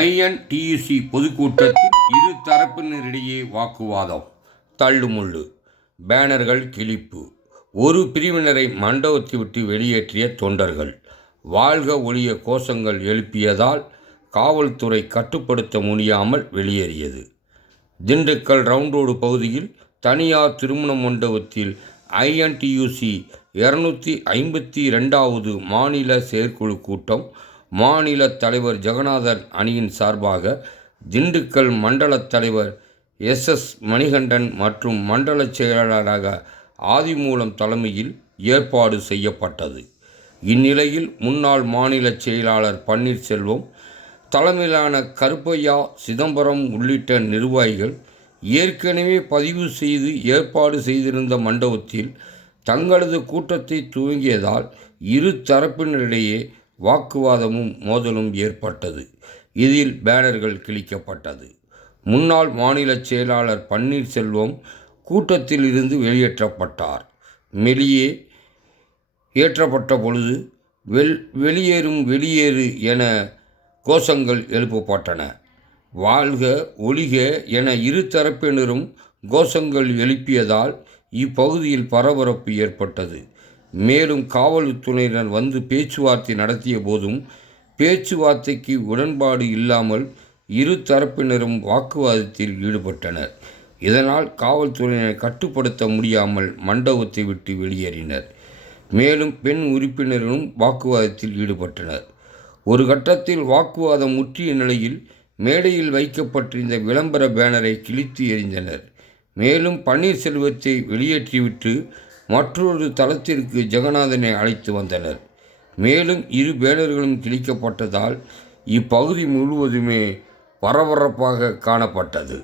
INTUC பொதுக்கூட்டத்தில் இரு தரப்பினரிடையே வாக்குவாதம். தள்ளுமுள்ளு. பேனர்கள் கிழிப்பு. ஒரு பிரிவினரை மண்டபத்தை விட்டு வெளியேற்றிய தொண்டர்கள். வாழ்க ஒளிய கோஷங்கள் எழுப்பியதால் காவல்துறை கட்டுப்படுத்த முடியாமல் வெளியேறியது. திண்டுக்கல் ரவுண்ட் ரோடு பகுதியில் தனியார் திருமண மண்டபத்தில் ஐஎன்டியூசி இருநூற்றி ஐம்பத்தி ரெண்டாவது மாநில செயற்குழு கூட்டம் மாநில தலைவர் ஜெகநாதன் அணியின் சார்பாக திண்டுக்கல் மண்டல தலைவர் எஸ் எஸ் மணிகண்டன் மற்றும் மண்டல செயலாளராக ஆதிமூலம் தலைமையில் ஏற்பாடு செய்யப்பட்டது. இந்நிலையில் முன்னாள் மாநில செயலாளர் பன்னீர்செல்வம் தலைமையிலான கருப்பையா சிதம்பரம் உள்ளிட்ட நிர்வாகிகள் ஏற்கனவே பதிவு செய்து ஏற்பாடு செய்திருந்த மண்டபத்தில் தங்களது கூட்டத்தை துவங்கியதால் இரு தரப்பினரிடையே வாக்குவாதமும் மோதலும் ஏற்பட்டது. இதில் பேனர்கள் கிழிக்கப்பட்டது. முன்னாள் மாநில செயலாளர் பன்னீர்செல்வம் கூட்டத்தில் இருந்து வெளியேற்றப்பட்டார். வெளியே ஏற்றப்பட்ட பொழுது வெள் வெளியேறும் வெளியேறு என கோஷங்கள் எழுப்பப்பட்டன. வாழ்க ஒழிக என இரு தரப்பினரும் கோஷங்கள் எழுப்பியதால் இப்பகுதியில் பரபரப்பு ஏற்பட்டது. மேலும் காவல்துறையினர் வந்து பேச்சுவார்த்தை நடத்திய போதும் பேச்சுவார்த்தைக்கு உடன்பாடு இல்லாமல் இரு தரப்பினரும் வாக்குவாதத்தில் ஈடுபட்டனர். இதனால் காவல்துறையினர் கட்டுப்படுத்த முடியாமல் மண்டபத்தை விட்டு வெளியேறினர். மேலும் பெண் உறுப்பினர்களும் வாக்குவாதத்தில் ஈடுபட்டனர். ஒரு கட்டத்தில் வாக்குவாதம் முற்றிய நிலையில் மேடையில் வைக்கப்பட்டிருந்த விளம்பர பேனரை கிழித்து எறிந்தனர். மேலும் பன்னீர்செல்வத்தை வெளியேற்றிவிட்டு மற்றொரு தளத்திற்கு ஜெகநாதனை அழைத்து வந்தனர். மேலும் இரு பேலர்களும் கிழிக்கப்பட்டதால் இப்பகுதி முழுவதுமே பரபரப்பாக காணப்பட்டது.